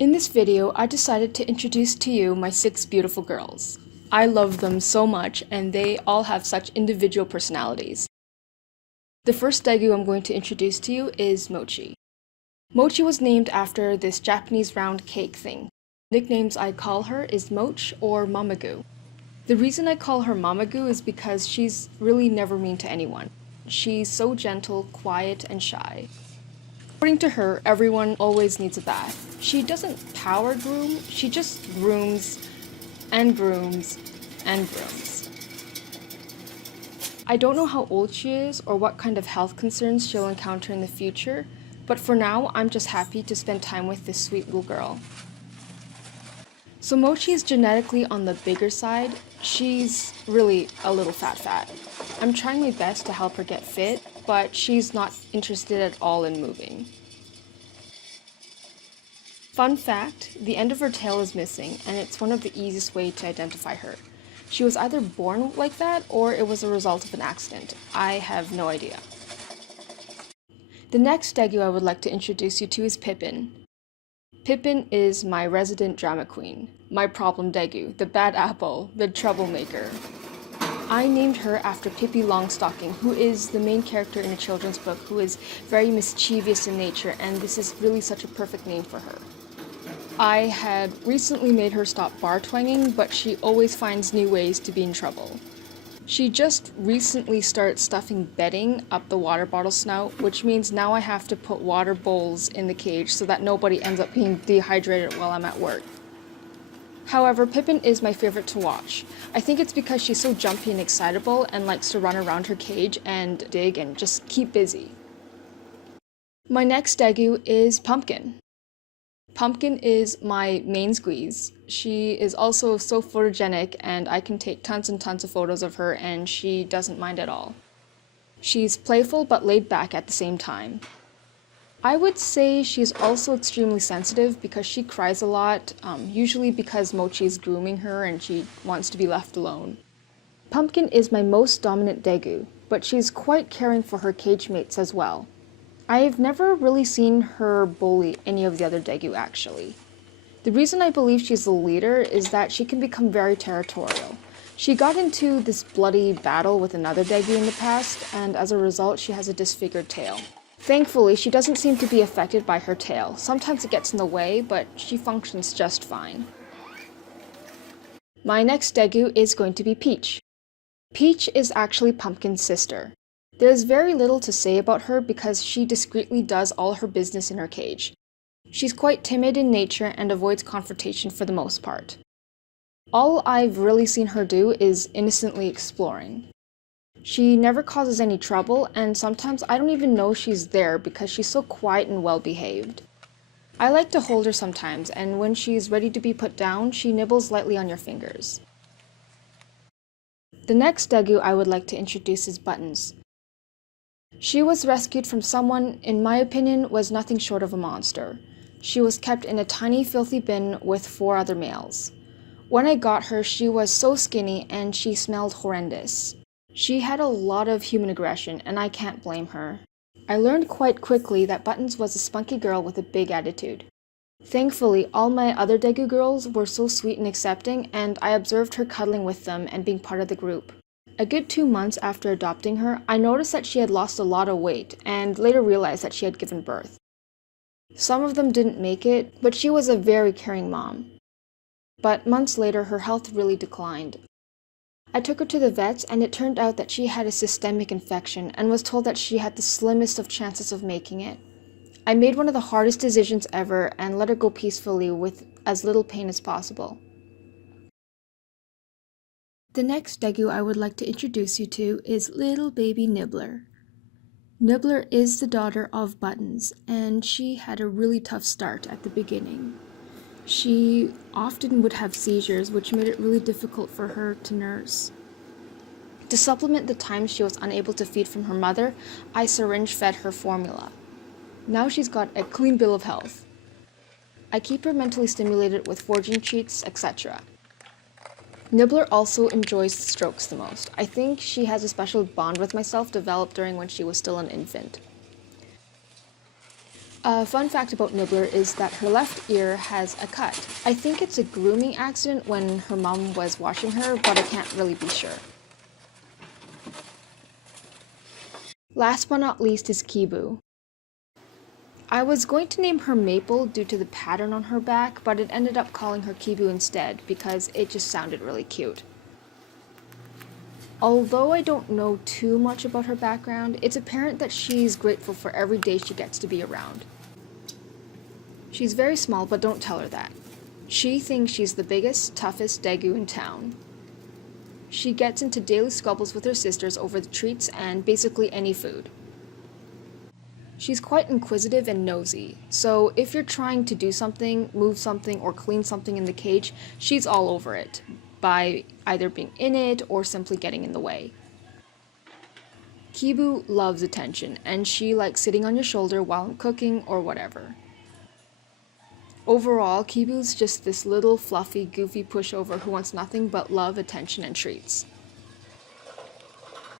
In this video, I decided to introduce to you my 6 beautiful girls. I love them so much, and they all have such individual personalities. The first Degu I'm going to introduce to you is Mochi. Mochi was named after this Japanese round cake thing. Nicknames I call her is Moch or Mamagoo. The reason I call her Mamagoo is because she's really never mean to anyone. She's so gentle, quiet, and shy. According to her, everyone always needs a bath. She doesn't power groom, she just grooms and grooms and grooms. I don't know how old she is or what kind of health concerns she'll encounter in the future, but for now, I'm just happy to spend time with this sweet little girl. So Mochi is genetically on the bigger side. She's really a little fat. I'm trying my best to help her get fit, but she's not interested at all in moving. Fun fact, the end of her tail is missing, and it's one of the easiest ways to identify her. She was either born like that, or it was a result of an accident. I have no idea. The next Degu I would like to introduce you to is Pippin. Pippin is my resident drama queen, my problem Degu, the bad apple, the troublemaker. I named her after Pippi Longstocking, who is the main character in a children's book who is very mischievous in nature, and this is really such a perfect name for her. I had recently made her stop bar twanging, but she always finds new ways to be in trouble. She just recently started stuffing bedding up the water bottle snout, which means now I have to put water bowls in the cage so that nobody ends up being dehydrated while I'm at work. However, Pippin is my favorite to watch. I think it's because she's so jumpy and excitable and likes to run around her cage and dig and just keep busy. My next Degu is Pumpkin. Pumpkin is my main squeeze. She is also so photogenic, and I can take tons and tons of photos of her, and she doesn't mind at all. She's playful but laid back at the same time. I would say she's also extremely sensitive because she cries a lot, usually because Mochi is grooming her and she wants to be left alone. Pumpkin is my most dominant Degu, but she's quite caring for her cage mates as well. I've never really seen her bully any of the other Degu actually. The reason I believe she's the leader is that she can become very territorial. She got into this bloody battle with another Degu in the past, and as a result she has a disfigured tail. Thankfully, she doesn't seem to be affected by her tail. Sometimes it gets in the way, but she functions just fine. My next Degu is going to be Peach. Peach is actually Pumpkin's sister. There's very little to say about her because she discreetly does all her business in her cage. She's quite timid in nature and avoids confrontation for the most part. All I've really seen her do is innocently exploring. She never causes any trouble, and sometimes I don't even know she's there because she's so quiet and well-behaved. I like to hold her sometimes, and when she's ready to be put down, she nibbles lightly on your fingers. The next Degu I would like to introduce is Buttons. She was rescued from someone, in my opinion, was nothing short of a monster. She was kept in a tiny filthy bin with 4 other males. When I got her, she was so skinny and she smelled horrendous. She had a lot of human aggression, and I can't blame her. I learned quite quickly that Buttons was a spunky girl with a big attitude. Thankfully, all my other Degu girls were so sweet and accepting, and I observed her cuddling with them and being part of the group. A good 2 months after adopting her, I noticed that she had lost a lot of weight, and later realized that she had given birth. Some of them didn't make it, but she was a very caring mom. But months later, her health really declined. I took her to the vets, and it turned out that she had a systemic infection and was told that she had the slimmest of chances of making it. I made one of the hardest decisions ever and let her go peacefully with as little pain as possible. The next Degu I would like to introduce you to is little baby Nibbler. Nibbler is the daughter of Buttons, and she had a really tough start at the beginning. She often would have seizures, which made it really difficult for her to nurse. To supplement the times she was unable to feed from her mother, I syringe fed her formula. Now she's got a clean bill of health. I keep her mentally stimulated with foraging treats, etc. Nibbler also enjoys the strokes the most. I think she has a special bond with myself developed during when she was still an infant. A fun fact about Nibbler is that her left ear has a cut. I think it's a grooming accident when her mom was washing her, but I can't really be sure. Last but not least is Kibu. I was going to name her Maple due to the pattern on her back, but it ended up calling her Kibu instead because it just sounded really cute. Although I don't know too much about her background, it's apparent that she's grateful for every day she gets to be around. She's very small, but don't tell her that. She thinks she's the biggest, toughest Degu in town. She gets into daily squabbles with her sisters over the treats and basically any food. She's quite inquisitive and nosy, so if you're trying to do something, move something, or clean something in the cage, she's all over it, by either being in it or simply getting in the way. Kibu loves attention, and she likes sitting on your shoulder while I'm cooking or whatever. Overall, Kibu's just this little fluffy, goofy pushover who wants nothing but love, attention, and treats.